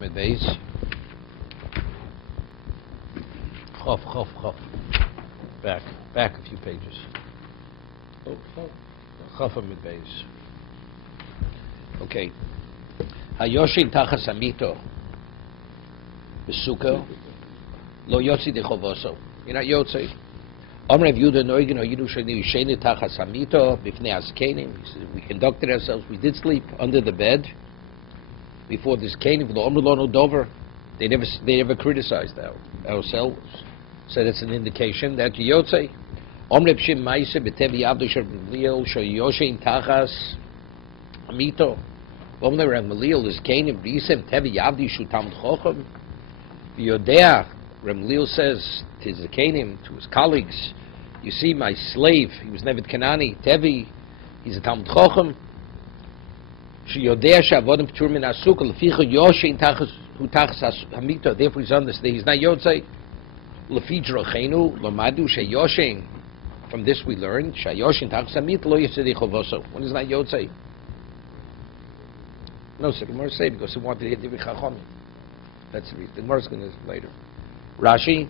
Mit Beis. Chaf. Back a few pages. Chaf mit Beis. Okay. Hayoshin tachas amito. Besuko. Lo yotzi de chovoso. You're not yotzi. Omrev Yuda Noigen or Yidu Shani Sheni tachas amito bifnei askenim. We conducted ourselves. We did sleep under the bed before this kenim for the Omrulon Dover. They never criticized ourselves. So that's an indication that Yotze Omrev Shim Maise Betevi Avdo Sharmilil Shoyoshin Tachas Amito. Omrev Ramilil is kenim Risem Tevi Avdi Shutam Chochem. Yodea Ramilil says to the kenim, to his colleagues, you see my slave, he was Nevid Kanani, Tevi, he's a Talmud Chochem. Therefore he's understood he's not Yotzei. From this we learn when he's not Yotzei. No, so the Gemara say because he wanted to hit the Chachomim. That's the reason. The Gemara is going to later. Rashi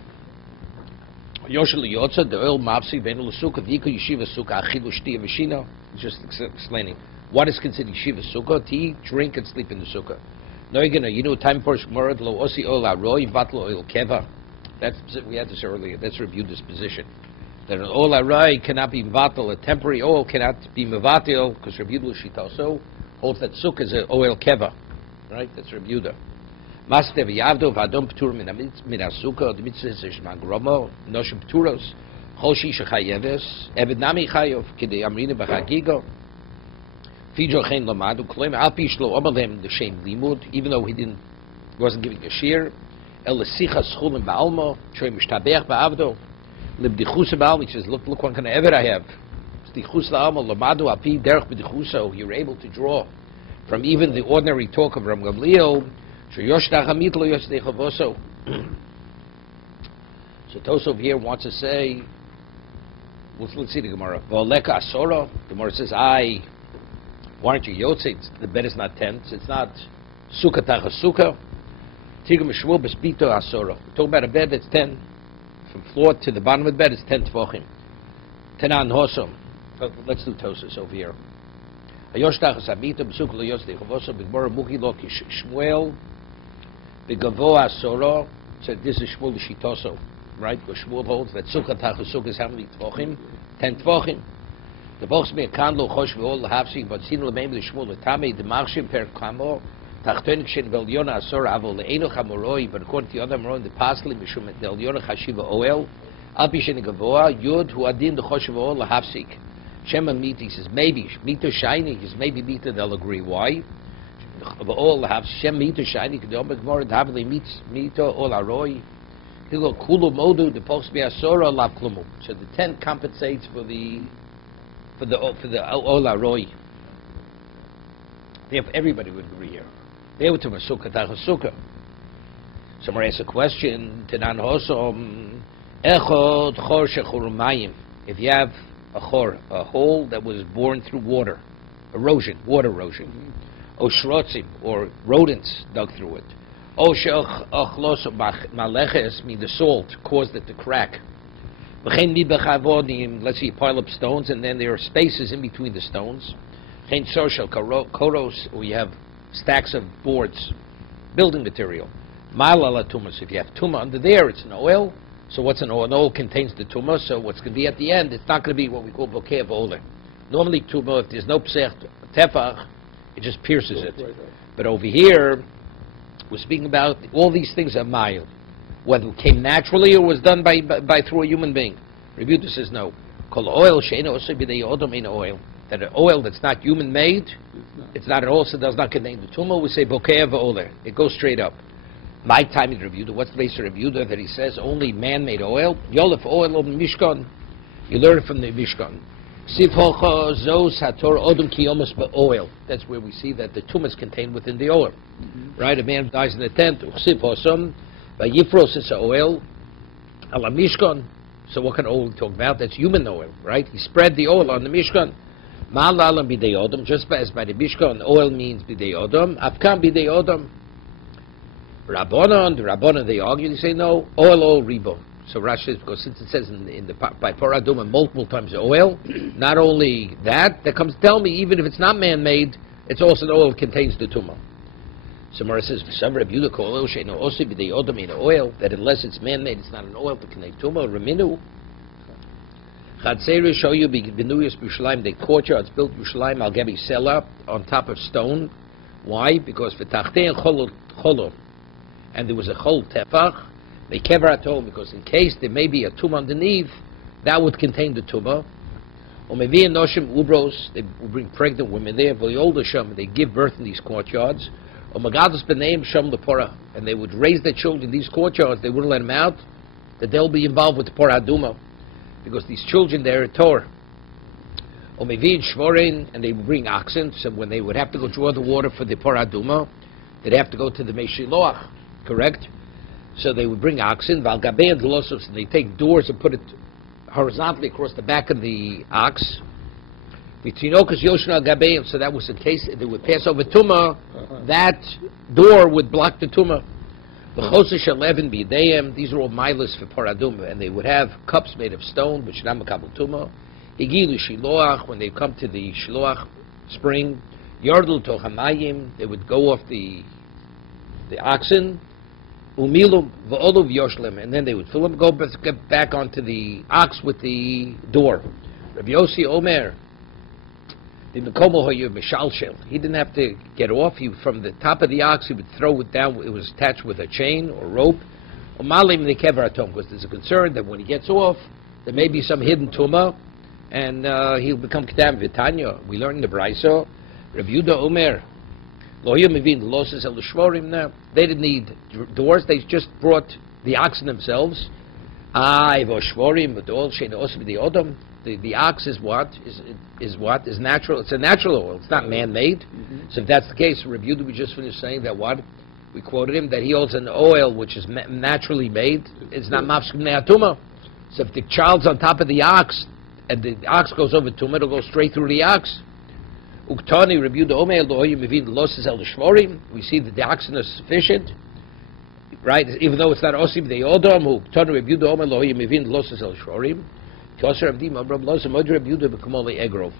the oil mapsi benu l'sukkah v'yika yeshiva sukkah achilu shtiya v'shina. Just explaining. What is considered yeshiva sukkah? To eat, drink, and sleep in the sukkah. Time for shmorad lo osi oil aroi vatlo oil keva. We had this earlier. Let's review this position. That an oil aroi cannot be vatal. A temporary oil cannot be mevatil because Rabbi Yudah Shita also holds that sukkah is an oil keva. Right? That's Rabbi Yudah. Master v'yavdo v'adom p'tur min ha'sukkah. The mitzvah is shmagromo noshim p'turos. Chol shisha chayeves. Eved nami chayov k'dei amrina b'chagigo. Even though he wasn't giving a shear, which says, look what kind of ever I have. You're able to draw from even the ordinary talk of Ram Gamliel. So Tosov here wants to say, let's see the Gemara. The Gemara says, why aren't you Yotzei? The bed is not tents. It's not sukkah tachas sukkah. Tigum shmul bespito asoro. We're talking about a bed that's 10. From floor to the bottom of the bed is 10 tvochim. Tenan hosom. Let's do Tosus over here. Ayosh tachas amito b'sukkah lo yotzei chavoso b'gmor muki lo kishmuel b'gavo asoro. So this is Shmuel l'shitoso, right? Because Shmuel holds that sukkah tachas sukkah is how many tvochim? 10 tvochim. The box me candle chosh ve'ol hafsik, but sin lemeim l'shmul l'tamei the marshim per kamo tachtonik shen v'elyona asor avol le'eno chamoroi, but according to the other moroi the pasli mishum d'elyona chashiva oel al pi shen gavoa yud hu adin the chosh ve'ol hafsik shema miti says maybe mito shiny is maybe mito they'll agree why ve'ol hafsik shem mito shiny k'dom gmor d'havli mito ol aroi hilo kulu modu the box me asor lav klumu. So the 10 compensates for the Ola Roy. Everybody would agree here. They would have a sukkah tachas sukkah. Someone asks a question. Tenan hosom echod chor shechurumayim. If you have a hole that was born through water erosion, o shrotzim or rodents dug through it. O sheachlos maleches mean the salt caused it to crack. Let's see, you pile up stones, and then there are spaces in between the stones. Koros, we have stacks of boards, building material. If you have tumah under there, it's an oil. So what's an oil? An oil contains the tumah, so what's going to be at the end, it's not going to be what we call bokeh of oler. Normally tumah, if there's no psech tefach, it just pierces it. But over here, we're speaking about all these things are mild. Whether it came naturally or was done by through a human being. Rabbi Yudah says no. Kol oil she'eino osei b'dei odom ein oil. That an oil that's not human made, it's not at all, so does not contain the tumah. We say bokeh v'oler. It goes straight up. My time in Rabbi Yudah. What's the basis of Rabbi Yudah that he says only man-made oil? Yolef oil of Mishkan. You learn it from the Mishkan. Sif hocha zos hator odom kiyomos ba'oil. That's where we see that the tumah is contained within the oil. Right? A man dies in the tent. Sif hosam. Yifros is oil, ala mishkan. So what kind of oil we talk about? That's human oil, right? He spread the oil on the mishkan. Ma'alalam b'dei odom, just as by the mishkan, oil means b'dei odom. Afkan b'dei odom. The Rabbanon, they argue, they say no, oil, ribo. So Rashi says, because since it says by Parah Adumah multiple times oil, not only that comes to tell me, even if it's not man-made, it's also an oil that contains the tumah. So Mara says, oil, that unless it's man-made, it's not an oil to contain tumah, reminu. Chatzeri show you benuyas b'Yushalayim, the courtyards built Yerushalayim al gebi sela, on top of stone. Why? Because v'tachtei cholo, and there was a chol tefach. They kever at home, because in case there may be a tumah underneath, that would contain the tumah. Or maybe in noshim ubros, they bring pregnant women there. V'yolda sham, they give birth in these courtyards. Or magadus b'neim sham lepora, and they would raise their children in these courtyards. They wouldn't let them out. That they'll be involved with the Parah Adumah, because these children they're a Torah. Or maybe in shvorin, and they would bring oxen. So when they would have to go draw the water for the Parah Adumah, they'd have to go to the Meshiloach, correct? So they would bring oxen, valgabei and glosos, and they take doors and put it horizontally across the back of the ox. Vitinokas yoshna gabeim, so that was in case they would pass over tumah, that door would block the tumah. V'choseh shaleven b'yideim, these are all milas for Parah Adumah, and they would have cups made of stone, which not makabel tumah. Higilu shiloach, when they come to the shiloach spring, yardul toch hamayim, they would go off the oxen. Umilum v'oluv yoshlim, and then they would fill them, go back onto the ox with the door. Rabbi Yossi Omer, he didn't have to get off. From the top of the ox, he would throw it down. It was attached with a chain or rope. Umalim nekever atom, because there's a concern that when he gets off, there may be some hidden tumah, and he'll become kedam v'tanya. We learn in the Brayso, Rabbi Yehuda Omer. They didn't need doors, they just brought the oxen themselves. The ox is what? Is natural. It's a natural oil, it's not man-made. So if that's the case, Rabbi Yehuda, we just finished saying that what? We quoted him, that he holds an oil which is naturally made. It's not mafsek ne'atuma. So if the child's on top of the ox, and the ox goes over tumah, it'll go straight through the ox. Uktani Rabbi Yehuda Omer lo'oyim mivin losses el shvorim. We see that the oxen are sufficient, right? Even though it's not osim the odom. Uktani Rabbi Yehuda Omer lo'oyim mivin losses el shvorim. Kosher Abdim Abraham Losa Modre Rabbi Yehuda b'kamole egrov.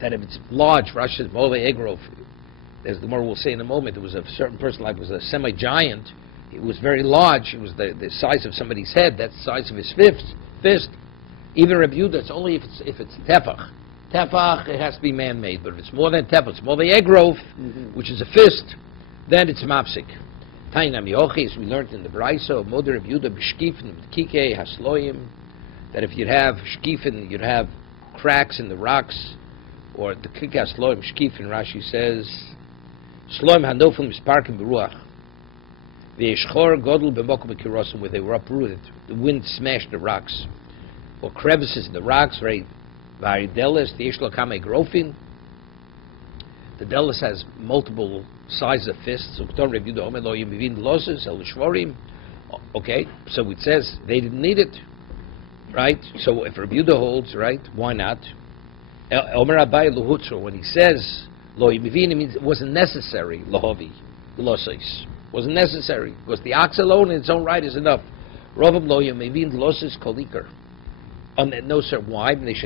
That if it's large, Rashi says mole egrov. As the more we'll say in a moment, there was a certain person like was a semi-giant. It was very large. It was the size of somebody's head. That's the size of his fist. Even Rabbi Yehuda, it's only if it's tefach. Tefach, it has to be man-made, but if it's more than tefach, it's more than egrov, which is a fist, then it's mapsik. Tainam Yochis, we learned in the Brayso, Moder Rabbi Yehuda b'shkifin kikei hasloim, that if you'd have shkifin, you'd have cracks in the rocks, or the kikei hasloim, shkifin, Rashi says, sloim hanofim misparkim beruach, v'yeshchor godel b'mokum b'kirosim, where they were uprooted, the wind smashed the rocks, or crevices in the rocks, right? The delis has multiple sizes of fists. Okay, so it says they didn't need it, right? So if Rabbi Yehuda holds, right, why not? When he says lo yimivin, it means it wasn't necessary. Lohovi losis wasn't necessary, because the ox alone in its own right is enough. Rovam lo yimivin losis kolikar. No, sir. Why? Because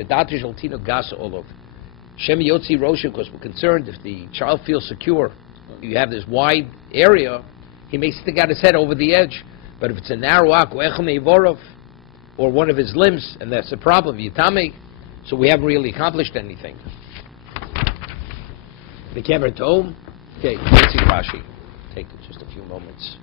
we're concerned if the child feels secure. You have this wide area, he may stick out his head over the edge. But if it's a narrow or one of his limbs, and that's a problem, yitame, so we haven't really accomplished anything. The kever tov. Okay, let's see Rashi. Take just a few moments.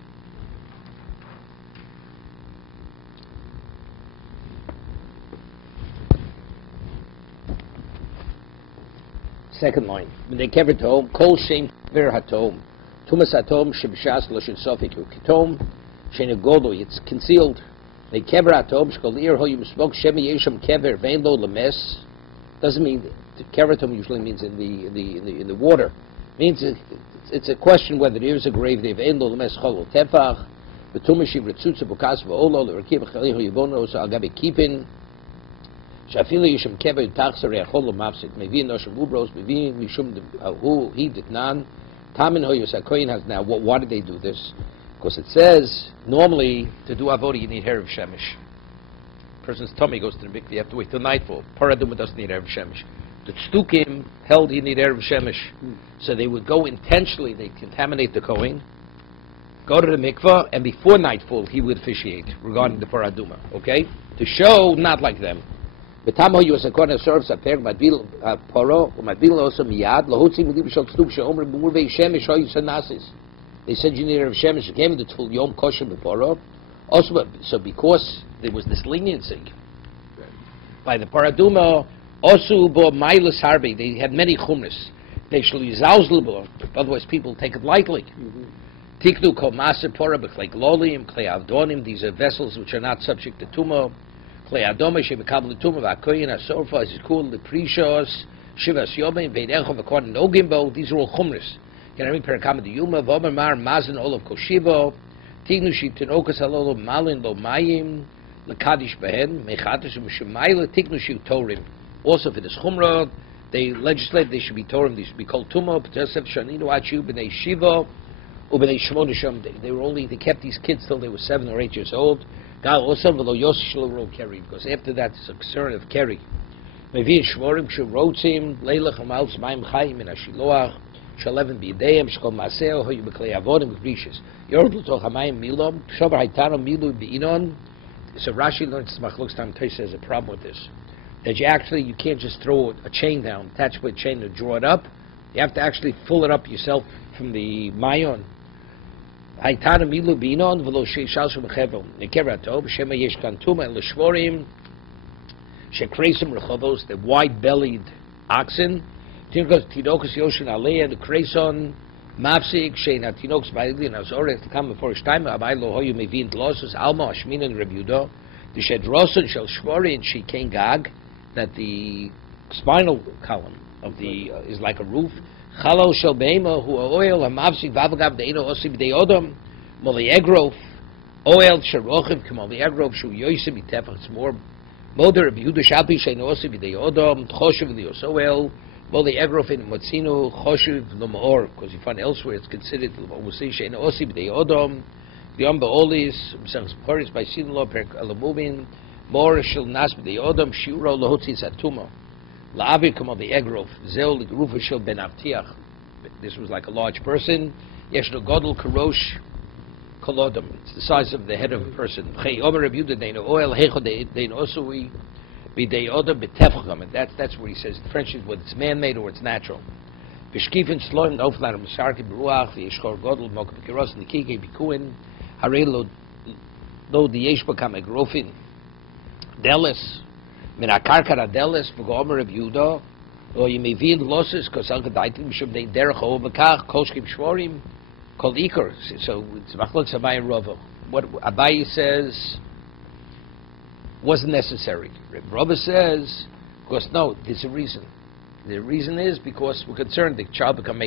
Second line. When they kever tov, kol shem ver hatom, tumas hatom shebshas lo shel sofik ukitom, shene godo. It's concealed. They kever hatom shkol ir hoyim smoke shemi yesham kever vein lo lemes. Doesn't mean kever hatom usually means in the water. It means it's a question whether there is a grave there. Vein lo lemes chol tefach. Betumashiv retzutza bukas v'olo l'rekiv chaliho yibono so agabe kipin. Shafila yisham kever tachser yachol mapsik. Maybe no shem ubros. Maybe mishum hu he did nan. Tamin Hoyos HaKoyin has now, why did they do this? Because it says, normally, to do Avodah, you need Erev Shemesh. Person's tummy goes to the mikveh, you have to wait till nightfall. Paraduma doesn't need Erev Shemesh. The Tzdukim held you need Erev Shemesh. So they would go intentionally, they contaminate the Kohen, go to the mikveh, and before nightfall, he would officiate regarding the Paraduma. Okay? To show, not like them. The Tamo Yosakona serves a pair of Madbil Poro, Madbil also Miyad, Lahutzi Medibishal Tzdup Sheomer, Murvei Shemesh, Hoyusanasis. They said you need Erev Shemesh, it came to Tful Yom Kosher Beporo. Also, so because there was this leniency by the Paraduma, also bo Milas Harbi, they had many chumras. They shall use Zauzlebo, otherwise people take it lightly. Tiknu Kol Maser Pora, B'Klei Glolim, Klei Avdonim, these are vessels which are not subject to Tumah. Klei Adoma, Shemekabel Tumah, V'Akoyin, Asorfa, Zikul, Leprishos, Shivas Yomim, Veinecho, V'Kon, Nogimbo, these are all chumras. Yanami Perakam de Yuma, Vomar, Mazen, Olav Koshivo, Tignu Shitinokas, Halolo, Malin, Lo Mayim, Lekadish Behen, Mechatish, Mishemaila, Tignu Shitorim. Also for this chumrah, they legislate they should be Torim, they should be called Tumah, P'tesef Shaninu Achu, B'nei Shiva, U'b'nei Shmona Shem. They kept these kids till they were 7 or 8 years old. Gal also v'lo Yosh Shlo Keri, because after that it's a concern of Keri. Mevi Shmorim Shrotzim Leilach Amalz Maim Chaim in Ashiloach Shaleven B'Yideim Shkol Maseo Hoyu B'Klei Avodim B'Grishis Yord L'Toch Hamayim Milom Shobar Haitano Milu B'inon. So Rashi learns Machlokes Tam Tosh has a problem with this. That you can't just throw a chain down, attach with a chain to draw it up. You have to actually pull it up yourself from the mayon. Haitana milu binon v'lo sheishalshu mechevel nekerato b'shema yesh kantuma el l'shvorim shekreisim rechovos, the wide-bellied oxen. Tinokos tinokus yoshin aleya the kreison mafsik shein hatinokus ba'ilin azorech to come before his time. Abai lo hoyu mevin tlosus alma ashmin and rebudo the shedroson shel shvorim shikein gag, that the spinal column of the is like a roof. Chalo shel beima hu oil hamavsik vavagav deino osib deodom moliegrof oil sherochiv k'moliegrof shu yosim itefach. It's more moder Yehuda shalpi sheino osib deodom choshev lios oil moliegrof in motzinu choshev l'maor, because you find elsewhere it's considered l'mosei sheino osib deodom yom beolis b'sachs b'choris by sin lo per alamuvin. More shall nas the odom shuro lohotzi satuma la'avir come of the egrof zel the rufa shall ben avtiach. This was like a large person. Yesh no godel karosh kolodom. It's the size of the head of a person. Chei omer rebuda deino oil hecho deino osui b'dei odom b'tefcham. And that's what he says. The French is whether it's man-made or it's natural. V'shkifin sloim noflar m'sarki b'ruach v'yeshchor godel mok b'kiros nikike b'kuin harei lo the yesh bakam egrofin Delis, min akarkar adelis, v'gomer Reb Yehuda, or you may view losses because Algadaitim Mishum they derech ovakach kolshkim shvorim kol ikar. So it's machlokes Abaye and Rava. What Abaye says wasn't necessary. Rava says, because no, there's a reason. The reason is because we're concerned the child become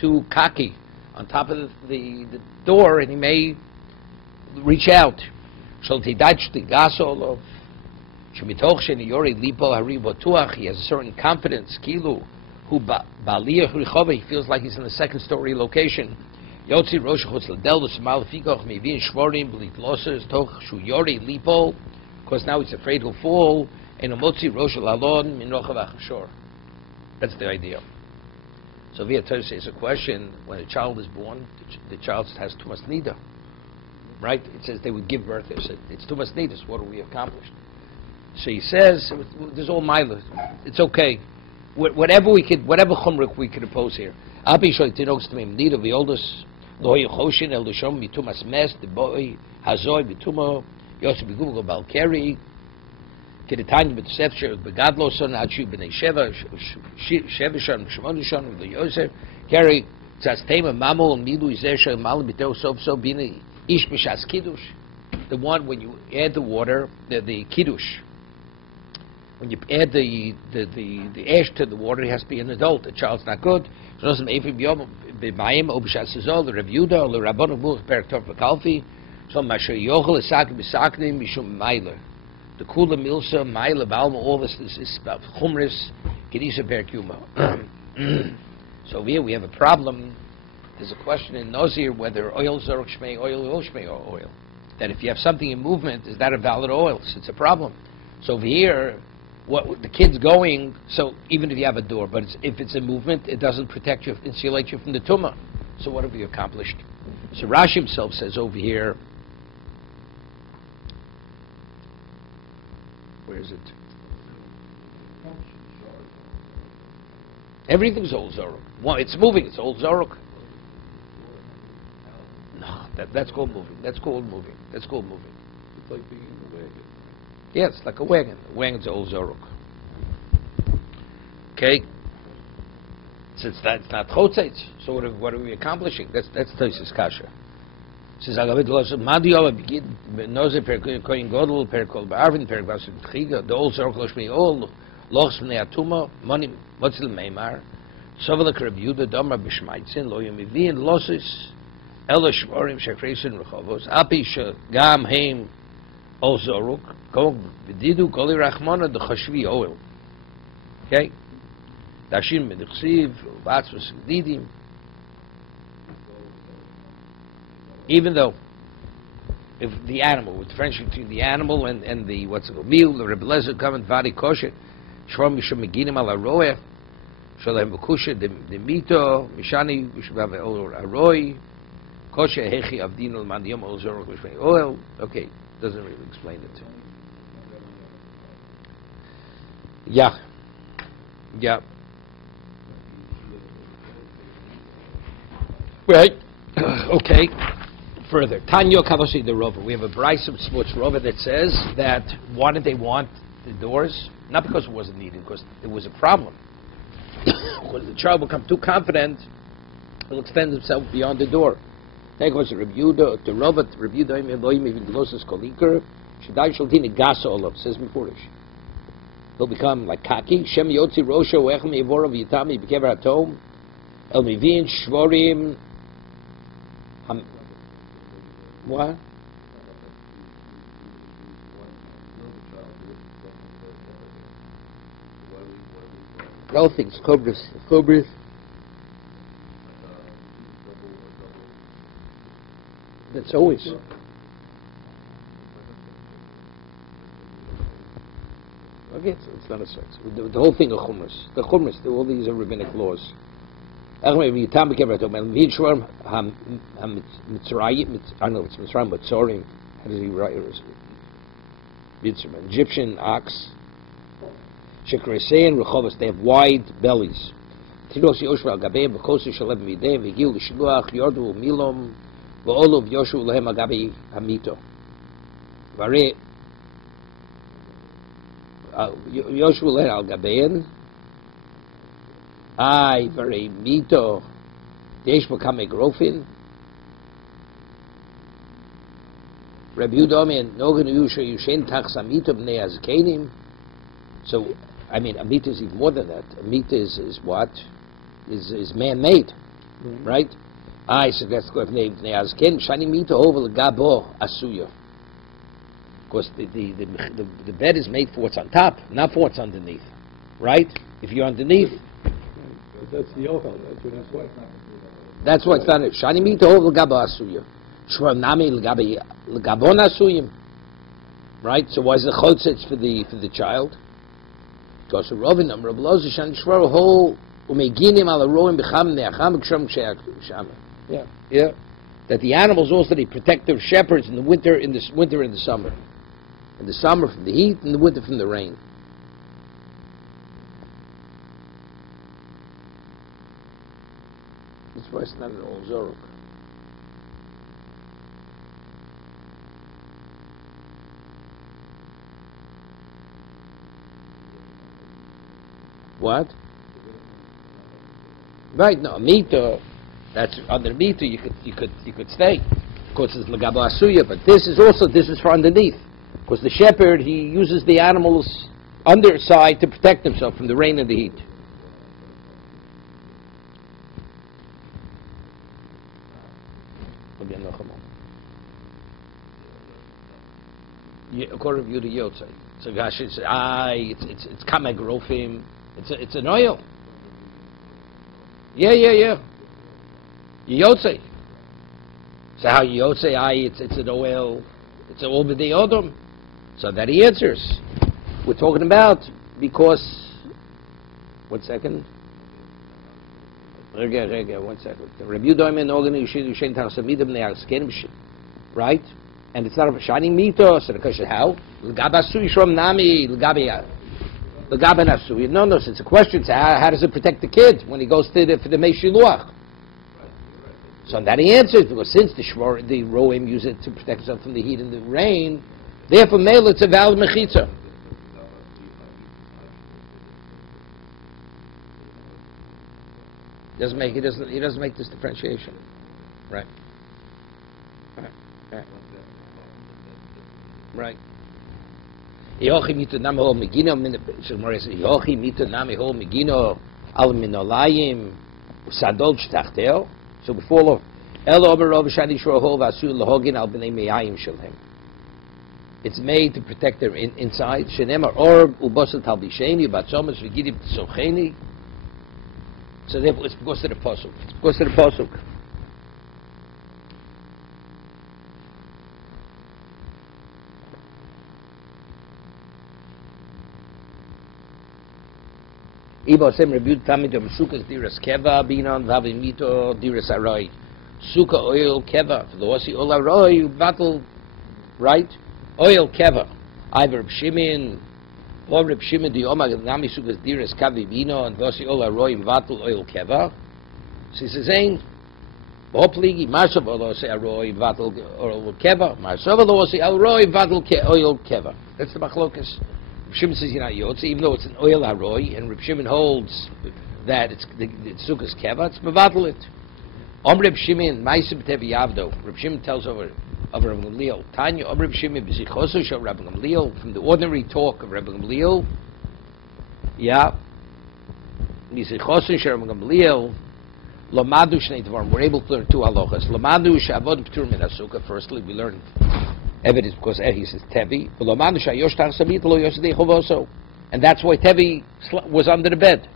too cocky on top of the door, and he may reach out. Shall he touch the gasol of he has a certain confidence, kilu, who he feels like he's in a second story location. Because now he's afraid he'll fall. That's the idea. So Via Torah says a question: when a child is born, the child has tumas nida, right? It says they would give birth. They said it's tumas nida. What have we accomplished? So he says, there's all milas. It's okay. Whatever chumrik we could impose here. Abi shoy tinokos tamim nida v'yoldus loy choshin el l'shom mitumas mes the boy hazoy mituma yosef b'gum balkeri kedetanya b'tosefsher b'gadlo son achu b'nei sheva shon shmon shon v'yosef keri tzastema mamol milu yizesha mal b'teo sof so b'nei ish b'shas kiddush. The one when you add the water, the kiddush. When you add the ash to the water, it has to be an adult. The child's not good. The reviewda the rabbanu much peraktor v'kalfi. So masher yochel esakim b'saknim mishum meiler. The kula milsa meiler balma. All this is about chumris kedisa perkuma. So here we have a problem there's a question in Nazir whether oil zorok shmei oil shmei oil. That if you have something in movement, is that a valid oil? So it's a problem. So over here, what the kid's going, so even if you have a door, but if it's in movement, it doesn't protect you, insulate you from the tumah. So what have we accomplished? So Rashi himself says over here, where is it? Everything's old zorok. Well, it's moving, it's old zorok. No, that's called moving. That's called moving. That's called moving. It's like being in a wagon. Yeah, it's like a wagon. A wagon's old zorok. Okay? Since that's not chotzetz, so what are we accomplishing? That's Tosis Kasha. Says Agavit Los Madio begin Noze per Koin Godel per Kol Barvin per Vasim Chiga the old zorok loshmi all lochs from the atuma money motzil meimar sovel Yehuda Domer b'shmaitzin lo yomivin losses elo shmorim shekreisen rechovos api shagam heim ol zoruk go v'didu koli rachmana the chashvi oil. Okay, dashim medichsiv vatzvus didim. Even though, if the animal, with the difference between the animal and the what's it called meal, the Rebbe Lezer comment vadi kosher, shrom mishum meginim al aroeh, shalem b'kusher the mito mishani mishvav aroi kosher hechi avdinu l'mandiyom ol zorok l'shmei oil. Okay, doesn't really explain it. Yeah. Right. Okay. Further, Tanya Kavosi the Rover. We have a Bryce of Sports Rover that says that why did they want the doors? Not because it wasn't needed, because there was a problem. When the child will become too confident, he'll extend himself beyond the door. That goes to Rabbi Yehuda, the Rover, Rabbi Yehuda, Elohim, even Glossus Koliker, Shadai Shaltini Gasa Olav, says before. He'll become like Kaki, Shem Yotzi Rosha, Wechem Yevorov Yitami, Bekever Atom, El Mivin, Shvorim, what? All things, cobras. That's always. Okay, so it's not a sex. The whole thing of chumras. The chumras, all these are rabbinic laws. I don't know, it's Mitzrayim, but Tzorim. How does he write it? Egyptian ox. Shekresein Rechovos, they have wide bellies. Tilos Yoshua al Gabeim, Bekosu Shalem Midei, Vigil Shluach, Yordu Milom, Vo'olov Yoshu Lehem Agabi Hamito. Vare Yoshu Lehem al Gabein. Ay, very mito. Desh become a grofin. Rabbi Yehuda and Nogan Yusha Yushen Tachs Amito Bnei Azkenim. So, I mean, Amita is even more than that. Amita is what? Is man-made, right? Ay, so that's what Bnei Azkenim. Shani Mito over the Gabo Asuya. Of course, the bed is made for what's on top, not for what's underneath, right? If you're underneath. That's the Yochel, that's why. That's why it's not it. Shani mito over l'gabo asuya. Shvar nami l'gabon asuyim. Right? So why is the chotzetz for the child? Because the Rovin number of Loza Shani Shvar whole umeginim ala roim b'cham ne'acham b'ksham sham. Yeah. That the animals also they protect their shepherds in the winter, in the summer. In the summer from the heat, in the winter from the rain. That's why it's not an old zoruk. What? Right, no, mito. That's under mito. You could stay. Of course, it's legabo asuya, but this is for underneath. Because the shepherd he uses the animal's underside to protect himself from the rain and the heat. According to you, the Yotzei. So Gash says, it's kamegrofim. It's an oil. Yeah. Yotze. So how Yotze, it's an oil, it's an over the odom. So that he answers. We're talking about because, 1 second. Rega, 1 second. Right? And it's not a shining mythos, and the question how? No, it's a question. How does it protect the kid when he goes for the Meishiluach? So that he answers, because since the Roim use it to protect himself from the heat and the rain, therefore male it's a valid mechitza. He doesn't make this differentiation. Right. Right. Yochi mitu nami ho megino yochi mitu nami ho megino al minolayim sadol shtachteo. So before Elo omer rov shani shroho vasu lahogin al bnei meyayim shelhem. It's made to protect their inside. Shenemar or ubosat talbisheni batzomas v'gidim tzocheni. So therefore, it's because of the pasuk. It's because of the pasuk. Ibo sem rebuild tamid of sukkahs diras keva binon vavimito diras aroi. Sukkah oil keva for the osi ol aroi battle, right? Oil keva. Either Shimon or Reb Shimon the Omar nami sukkahs diras kavi bino and osi ol aroi battle oil keva. So he says, "Hopligi marshav osi aroi battle oil keva. Marshav osi aroi battle oil keva." That's the machlokas. Reb Shimon says, Yotze, even though it's an oil haroi, and Reb Shimon holds that it's sukkah's keva, it's mevatel it. Reb Shimon, Ma'aseh b'tevi yavdo. Reb Shimon tells over Rav Gamliel, Tanya, Reb Shimon b'zichoso shel Rav Gamliel, from the ordinary talk of Rav Gamliel, b'zichoso shel Rav Gamliel, lomadu shnei dvarim. We're able to learn 2 halachas. Lomadu she'avod p'tur min hasukah. Firstly, we learn evidence because he says Tevi, and that's why Tevi was under the bed.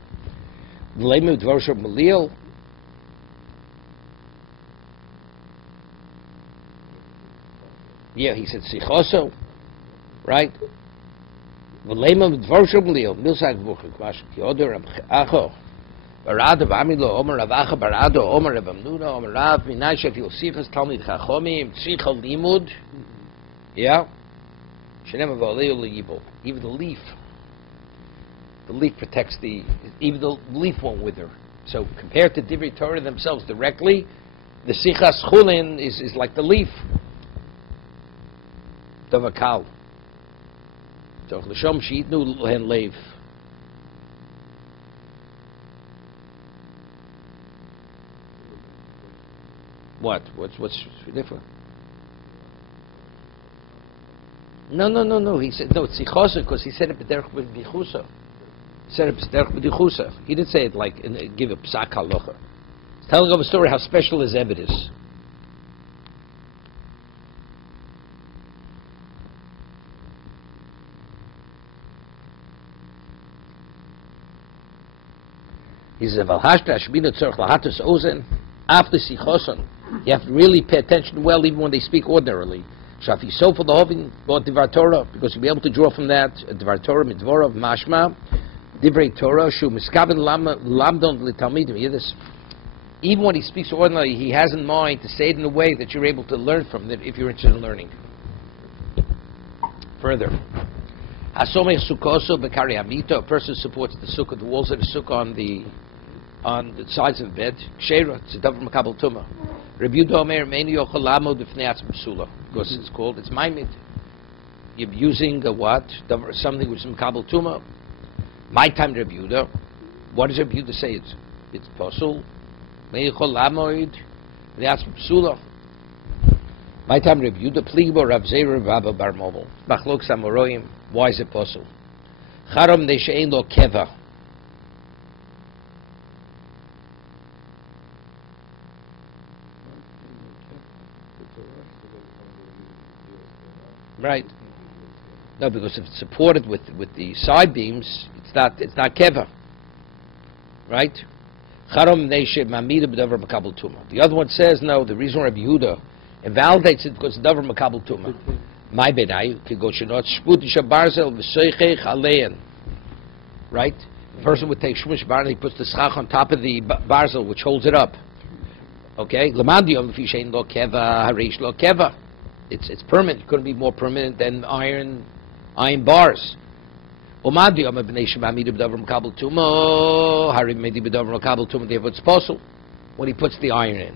Yeah, he said Sichoso, right? Barado Vamilo, Omer Ravacha Barado, Omer Rebamnuda, Omer Rav, Minashef Yosifas, Talmud Chachomim, Tzicha Limud. Yeah? Even the leaf protects even the leaf won't wither. So compared to Divrei Torah themselves directly, the Sichas Chulin is like the leaf. Dovakal. So L'shom she'itnu lehen leiv. What's different? No. He said no. It's sichosa because he said it b'derech b'dichusa. He said it b'derech b'dichusa. He didn't say it like give a psak halacha. He's telling of a story how special his Eved is. He says, "Valhashta shmina tzorch lahatus ozen after sichoson." You have to really pay attention well, even when they speak ordinarily. Shafi sofa lahovin bought Divrei Torah, because you'll be able to draw from that Divrei Torah mitzvora mashma Divrei Torah shu miskaven lamdon l'talmidim. Hear this? Even when he speaks ordinarily, he has in mind to say it in a way that you're able to learn from it if you're interested in learning. Further, hasomech sukkoso bekari hamito. A person supports the sukkah, the walls of the sukkah on the sides of the bed. Ksheira, it's a davar makabel tumah. Review domer meinu yochel lamod b'fnei atzma psula, because it's maimid. You're using a what? Something which is makabel tumah. My time review. What does review say? It's pasul. Meinu yochel lamod b'fnei atzma psula. My time review. The plibo Rav Zera Rabba Bar Movel. Machlok Samoroim. Why is it pasul? Charom ne'she'ein lo keva. Right. No, because if it's supported with the side beams, it's not keva. Right? The other one says no. The reason Rabbi Yehuda invalidates it because davar makabel tuma. My benai could go shenot shpudish barzel v'soichech alein. Right? The person would take shmush bar and he puts the schach on top of the barzel, which holds it up. Okay? Lamandiyom v'fishein lo keva harish lo keva. It's permanent. It couldn't be more permanent than iron bars. Therefore, it's possible when he puts the iron in.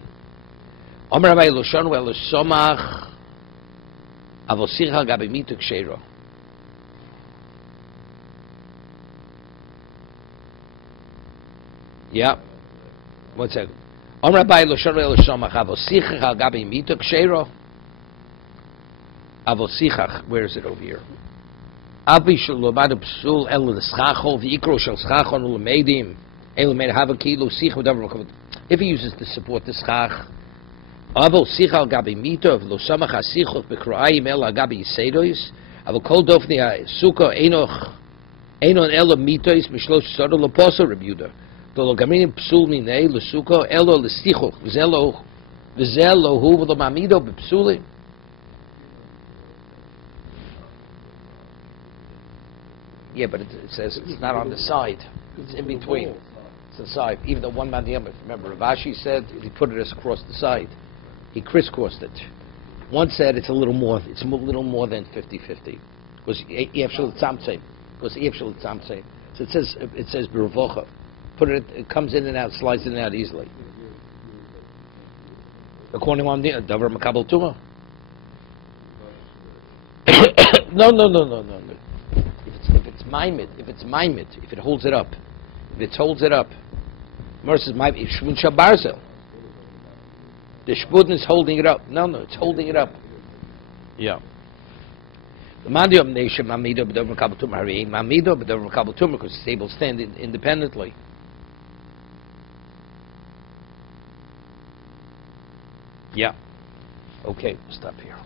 Yeah. 1 second. Where is it over here? If he uses to support the schach, yeah, but it says it's not on the side. It's in between. It's the side. Even though one man, remember, Ravashi said he put it across the side. He crisscrossed it. One said it's a little more. It's a little more than 50-50. Because so it says Beravocha. Put it. It comes in and out, slides in and out easily. According to Davar Makabel Tuma. No. If it's maimed, if it holds it up, Mercer is maimed. Shvun shabarzel. The shvun is holding it up. No, it's holding it up. Yeah. The mandiyom nation mamido b'davar makabel tumah hari mamido b'davar makabel tumah because it's able to stand independently. Yeah. Okay, stop here.